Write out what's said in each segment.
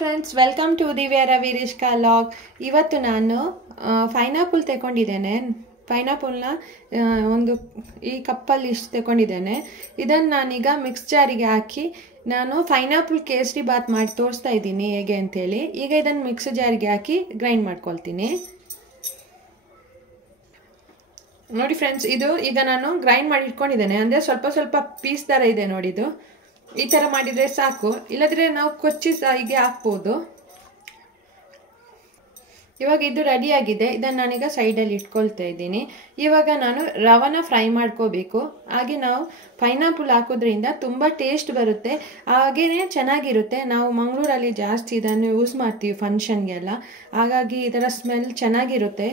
Friends, welcome to ದಿವ್ಯಾರ ವೀರಿಷ್ಕಾ log. ಇವತ್ತು ನಾನು ಪೈನಾಪಲ್ ತಗೊಂಡಿದ್ದೇನೆ. ಪೈನಾಪಲ್ನ ಒಂದು ಈ ಕಪ್ಪಲ್ಲಿ ಇಷ್ಟು ತಗೊಂಡಿದ್ದೇನೆ. ಇದನ್ನು ನಾನೀಗ ಮಿಕ್ಸ್ ಜಾರಿಗೆ ಹಾಕಿ ನಾನು ಪೈನಾಪಲ್ ಕೇಸರಿ ಬಾತ್ ಮಾಡಿ ತೋರಿಸ್ತಾ ಇದ್ದೀನಿ ಹೇಗೆ ಅಂತೇಳಿ. ಈಗ ಇದನ್ನು ಮಿಕ್ಸ್ ಜಾರಿಗೆ ಹಾಕಿ ಗ್ರೈಂಡ್ ಮಾಡ್ಕೊಳ್ತೀನಿ. ನೋಡಿ ಫ್ರೆಂಡ್ಸ್, ಇದು ಈಗ ನಾನು ಗ್ರೈಂಡ್ ಮಾಡಿ ಇಟ್ಕೊಂಡಿದ್ದೇನೆ. ಅಂದರೆ ಸ್ವಲ್ಪ ಸ್ವಲ್ಪ ಪೀಸ್ ಥರ ಇದೆ ನೋಡಿ. ಇದು ಈ ಥರ ಮಾಡಿದರೆ ಸಾಕು, ಇಲ್ಲದ್ರೆ ನಾವು ಕೊಚ್ಚಿ ಹೀಗೆ ಹಾಕ್ಬೋದು. ಇವಾಗ ಇದು ರೆಡಿಯಾಗಿದೆ. ಇದನ್ನು ನಾನೀಗ ಸೈಡಲ್ಲಿ ಇಟ್ಕೊಳ್ತಾ ಇದ್ದೀನಿ. ಇವಾಗ ನಾನು ರವನ ಫ್ರೈ ಮಾಡ್ಕೋಬೇಕು. ಹಾಗೆ ನಾವು ಪೈನಾಪಲ್ ಹಾಕೋದ್ರಿಂದ ತುಂಬ ಟೇಸ್ಟ್ ಬರುತ್ತೆ, ಹಾಗೇ ಚೆನ್ನಾಗಿರುತ್ತೆ. ನಾವು ಮಂಗಳೂರಲ್ಲಿ ಜಾಸ್ತಿ ಇದನ್ನು ಯೂಸ್ ಮಾಡ್ತೀವಿ ಫಂಕ್ಷನ್ಗೆಲ್ಲ. ಹಾಗಾಗಿ ಇದರ ಸ್ಮೆಲ್ ಚೆನ್ನಾಗಿರುತ್ತೆ,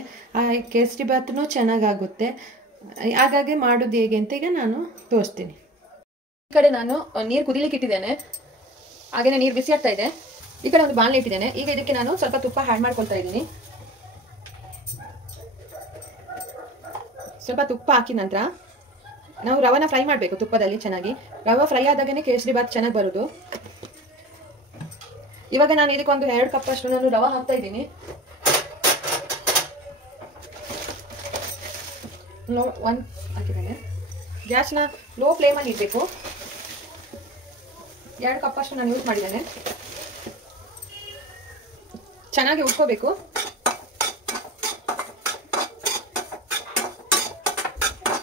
ಕೇಸರಿ ಬಾತೂ ಚೆನ್ನಾಗಾಗುತ್ತೆ. ಹಾಗಾಗಿ ಮಾಡೋದು ಹೇಗೆ ಅಂತ ಈಗ ನಾನು ತೋರಿಸ್ತೀನಿ. ಈ ಕಡೆ ನಾನು ನೀರು ಕುದಿಲಿಕ್ಕೆ ಇಟ್ಟಿದ್ದೇನೆ, ಹಾಗೆಯೇ ನೀರು ಬಿಸಿ ಆಗ್ತಾ ಇದೆ. ಈ ಕಡೆ ಒಂದು ಬಾಣಲೆ ಇಟ್ಟಿದ್ದೇನೆ. ಈಗ ಇದಕ್ಕೆ ನಾನು ಸ್ವಲ್ಪ ತುಪ್ಪ ಆ್ಯಡ್ ಮಾಡ್ಕೊಳ್ತಾ ಇದ್ದೀನಿ. ಸ್ವಲ್ಪ ತುಪ್ಪ ಹಾಕಿದ ನಂತರ ನಾವು ರವನ ಫ್ರೈ ಮಾಡಬೇಕು ತುಪ್ಪದಲ್ಲಿ ಚೆನ್ನಾಗಿ. ರವೆ ಫ್ರೈ ಆದಾಗನೇ ಕೇಸರಿ ಬಾತ್ ಚೆನ್ನಾಗಿ ಬರೋದು. ಇವಾಗ ನಾನು ಇದಕ್ಕೊಂದು 2 ಕಪ್ ಅಷ್ಟು ನಾನು ರವೆ ಹಾಕ್ತಾ ಇದ್ದೀನಿ. ಒಂದು ಹಾಕಿದ್ದೇನೆ. ಗ್ಯಾಸ್ನ ಲೋ ಫ್ಲೇಮಲ್ಲಿ ಇಡಬೇಕು. 2 ಕಪ್ ಅಷ್ಟು ನಾನು ಯೂಸ್ ಮಾಡಿದ್ದೇನೆ. ಚೆನ್ನಾಗಿ ಉಟ್ಕೋಬೇಕು.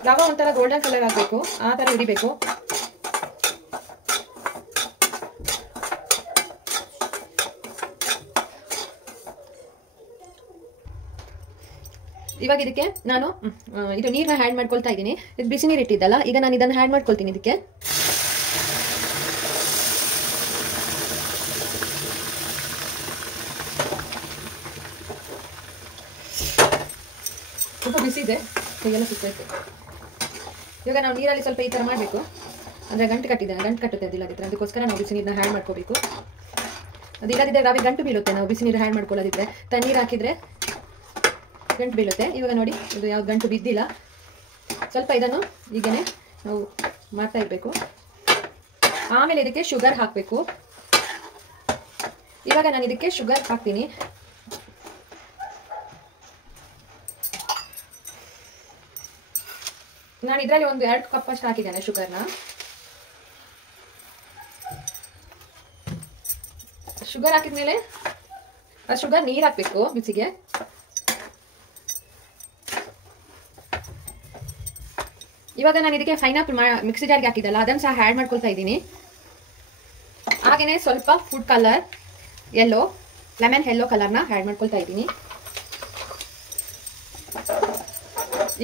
ರವೆ ಒಂಥರ ಗೋಲ್ಡನ್ ಕಲರ್ ಆಗಬೇಕು, ಆ ಥರ ಹಿಡಿಬೇಕು. ಇವಾಗ ಇದಕ್ಕೆ ನಾನು ಇದು ನೀರನ್ನ ಆ್ಯಡ್ ಮಾಡ್ಕೊಳ್ತಾ ಇದ್ದೀನಿ. ಇದು ಬಿಸಿ ನೀರು ಇಟ್ಟಿದ್ದಲ್ಲ, ಈಗ ನಾನು ಇದನ್ನು ಆ್ಯಡ್ ಮಾಡ್ಕೊಳ್ತೀನಿ. ಇದಕ್ಕೆ ಸ್ವಲ್ಪ ಬಿಸಿ ಇದೆ, ಹೀಗೆಲ್ಲ ಸಿಗ್ತೈತೆ. ಇವಾಗ ನಾವು ನೀರಲ್ಲಿ ಸ್ವಲ್ಪ ಈ ಥರ ಮಾಡಬೇಕು. ಅಂದರೆ ಗಂಟು ಕಟ್ಟುತ್ತೆ ಅದಿಲ್ಲದಿದ್ರೆ, ಅದಕ್ಕೋಸ್ಕರ ನಾವು ಬಿಸಿ ನೀರನ್ನ ಆ್ಯಡ್ ಮಾಡ್ಕೋಬೇಕು. ಅದು ಇಲ್ಲದಿದ್ದರೆ ರವೆ ಗಂಟು ಬೀಳುತ್ತೆ. ನಾವು ಬಿಸಿ ನೀರು ಆ್ಯಡ್ ಮಾಡ್ಕೊಳ್ಳೋದಿದ್ರೆ ತಣ್ಣೀರು ಹಾಕಿದರೆ ಗಂಟು ಬೀಳುತ್ತೆ. ಇವಾಗ ನೋಡಿ, ಇದು ಯಾವ್ದು ಗಂಟು ಬಿದ್ದಿಲ್ಲ. ಸ್ವಲ್ಪ ಇದನ್ನು ಹೀಗೇ ನಾವು ಮಾಡ್ತಾ ಇರಬೇಕು. ಆಮೇಲೆ ಇದಕ್ಕೆ ಶುಗರ್ ಹಾಕಬೇಕು. ಇವಾಗ ನಾನು ಇದಕ್ಕೆ ಶುಗರ್ ಹಾಕ್ತೀನಿ. ನಾನು ಇದರಲ್ಲಿ ಒಂದು 2 ಕಪ್ ಅಷ್ಟು ಹಾಕಿದ್ದೇನೆ ಶುಗರ್ನ. ಶುಗರ್ ಹಾಕಿದ್ಮೇಲೆ ಆ ಶುಗರ್ ನೀರು ಹಾಕಬೇಕು ಬಿಸಿಗೆ. ಇವಾಗ ನಾನು ಇದಕ್ಕೆ ಪೈನಾಪಲ್ ಮಿಕ್ಸಿ ಜಾರ್ಗೆ ಹಾಕಿದ್ದಲ್ಲ, ಅದನ್ನು ಸಹ ಆ್ಯಡ್ ಮಾಡ್ಕೊಳ್ತಾ ಇದ್ದೀನಿ. ಹಾಗೆಯೇ ಸ್ವಲ್ಪ ಫುಡ್ ಕಲರ್ ಲೆಮನ್ ಯೆಲ್ಲೋ ಕಲರ್ನ ಆ್ಯಡ್ ಮಾಡ್ಕೊಳ್ತಾ ಇದ್ದೀನಿ.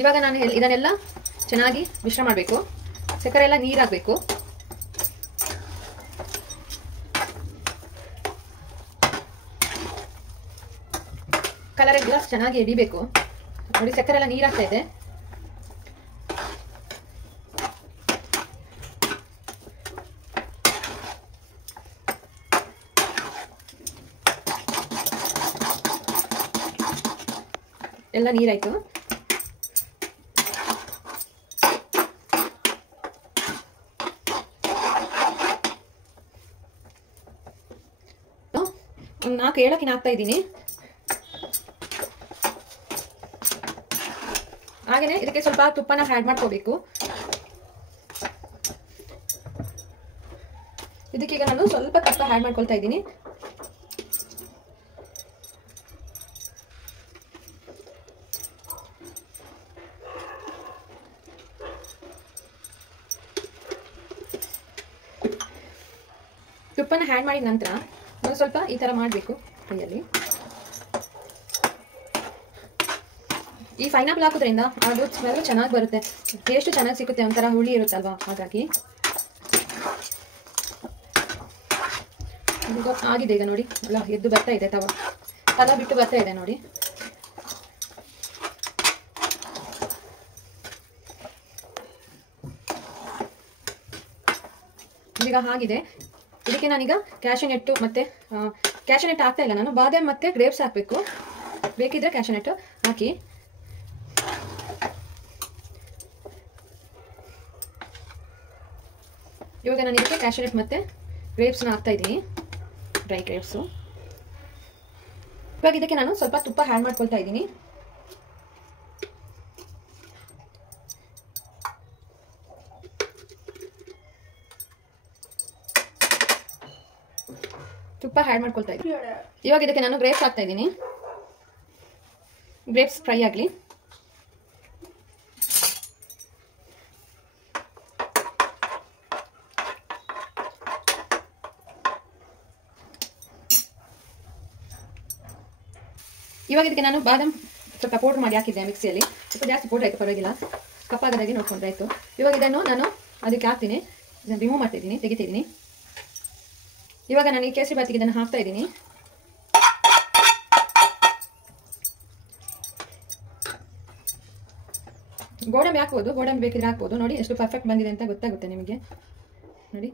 ಇವಾಗ ನಾನು ಇದನ್ನೆಲ್ಲ ಚೆನ್ನಾಗಿ ಮಿಶ್ರ ಮಾಡಬೇಕು. ಸಕ್ಕರೆ ಎಲ್ಲ ನೀರಾಗಬೇಕು. ಕಲರ್ ಎಲ್ಲ ಚೆನ್ನಾಗಿ ಎಡಿಬೇಕು. ನೋಡಿ, ಸಕ್ಕರೆ ಎಲ್ಲ ನೀರಾಗ್ತಾ ಇದೆ. ಎಲ್ಲ ನೀರಾಯ್ತು. ಒಂದು 4 ಏಲಕ್ಕಿನ ಹಾಕ್ತಾ ಇದ್ದೀನಿ. ಹಾಗೆಯೇ ಇದಕ್ಕೆ ಸ್ವಲ್ಪ ತುಪ್ಪನ ಆ್ಯಡ್ ಮಾಡ್ಕೋಬೇಕು. ಇದಕ್ಕೀಗ ನಾನು ಸ್ವಲ್ಪ ತುಪ್ಪ ಆ್ಯಡ್ ಮಾಡ್ಕೊಳ್ತಾ ಇದ್ದೀನಿ. ತುಪ್ಪನ ಆ್ಯಡ್ ಮಾಡಿದ ನಂತರ ಒಂದು ಸ್ವಲ್ಪ ಈ ಥರ ಮಾಡಬೇಕು ಕೈಯಲ್ಲಿ. ಈ ಪೈನಾಪಲ್ ಹಾಕೋದ್ರಿಂದ ಅದು ಸ್ಮೆಲ್ ಚೆನ್ನಾಗಿ ಬರುತ್ತೆ, ಟೇಸ್ಟು ಚೆನ್ನಾಗಿ ಸಿಗುತ್ತೆ, ಒಂಥರ ಹುಳಿ ಇರುತ್ತಲ್ವಾ. ಹಾಗಾಗಿ ಆಗಿದೆ. ಈಗ ನೋಡಿ, ಎಲ್ಲ ಎದ್ದು ಬರ್ತಾ ಇದೆ, ತಲ ಬಿಟ್ಟು ಬರ್ತಾ ಇದೆ ನೋಡಿ. ಈಗ ಆಗಿದೆ. ಇದಕ್ಕೆ ನಾನೀಗ ಕ್ಯಾಶುನಟ್ಟು ಮತ್ತು ಕ್ಯಾಶುನಟ್ ಹಾಕ್ತಾ ಇಲ್ಲ ನಾನು, ಬಾದಾಮ್ ಮತ್ತು ಗ್ರೇಪ್ಸ್ ಹಾಕಬೇಕು. ಬೇಕಿದ್ರೆ ಕ್ಯಾಶುನಟ್ಟು ಹಾಕಿ. ಇವಾಗ ನಾನು ಇದಕ್ಕೆ ಕ್ಯಾಶುನಟ್ ಮತ್ತು ಗ್ರೇಪ್ಸ್ನ ಹಾಕ್ತಾ ಇದ್ದೀನಿ, ಡ್ರೈ ಗ್ರೇಪ್ಸು. ಇವಾಗ ಇದಕ್ಕೆ ನಾನು ಸ್ವಲ್ಪ ತುಪ್ಪ ಆ್ಯಡ್ ಮಾಡ್ಕೊಳ್ತಾ ಇದ್ದೀನಿ. ತುಪ್ಪ ಆ್ಯಡ್ ಮಾಡ್ಕೊಳ್ತಾ ಇದ್ದೀನಿ. ಇವಾಗ ಇದಕ್ಕೆ ನಾನು ಗ್ರೇಪ್ಸ್ ಹಾಕ್ತಾ ಇದ್ದೀನಿ. ಗ್ರೇಪ್ಸ್ ಫ್ರೈ ಆಗಲಿ. ಇವಾಗ ಇದಕ್ಕೆ ನಾನು ಬಾದಾಮ್ ಸ್ವಲ್ಪ ಪೌಡರ್ ಮಾಡಿ ಹಾಕಿದ್ದೆ ಮಿಕ್ಸಿಯಲ್ಲಿ. ಸ್ವಲ್ಪ ಜಾಸ್ತಿ ಪೌಡರ್ ಆಯಿತು, ಪರವಾಗಿಲ್ಲ, ಕಪ್ಪಾಗದಾಗಿ ನೋಡ್ಕೊಂಡ್ರೆ ಆಯಿತು. ಇವಾಗ ಇದನ್ನು ನಾನು ಅದಕ್ಕೆ ಹಾಕ್ತೀನಿ. ಇದನ್ನು ರಿಮೂವ್ ಮಾಡ್ತಿದ್ದೀನಿ, ತೆಗಿತಿದ್ದೀನಿ. ಇವಾಗ ನಾನು ಈ ಕೇಸರಿ ಬಾತಿಗೆ ಇದನ್ನು ಹಾಕ್ತಾ ಇದ್ದೀನಿ. ಗೋಡಂಬಿ ಹಾಕ್ಬೋದು, ಗೋಡಂಬಿ ಬೇಕಿದ್ರೆ ಹಾಕ್ಬೋದು. ನೋಡಿ ಎಷ್ಟು ಪರ್ಫೆಕ್ಟ್ ಬಂದಿದೆ ಅಂತ ಗೊತ್ತಾಗುತ್ತೆ ನಿಮಗೆ. ನೋಡಿ,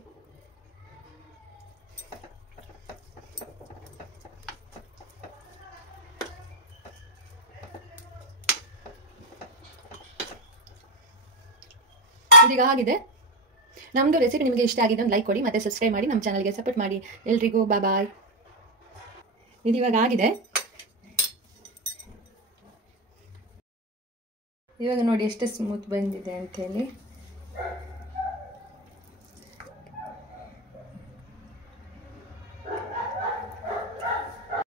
ಇದೀಗ ಆಗಿದೆ. ನಮ್ಮದು ರೆಸಿಪಿ ನಿಮಗೆ ಇಷ್ಟ ಆಗಿದೆ ಒಂದು ಲೈಕ್ ಕೊಡಿ, ಮತ್ತೆ ಸಬ್ಸ್ಕ್ರೈಬ್ ಮಾಡಿ, ನಮ್ಮ ಚಾನಲ್ಗೆ ಸಪೋರ್ಟ್ ಮಾಡಿ. ಎಲ್ರಿಗೂ ಬಾಯ್. ಇದು ಇವಾಗ ಆಗಿದೆ. ಇವಾಗ ನೋಡಿ ಎಷ್ಟು ಸ್ಮೂತ್ ಬಂದಿದೆ ಅಂತೇಳಿ.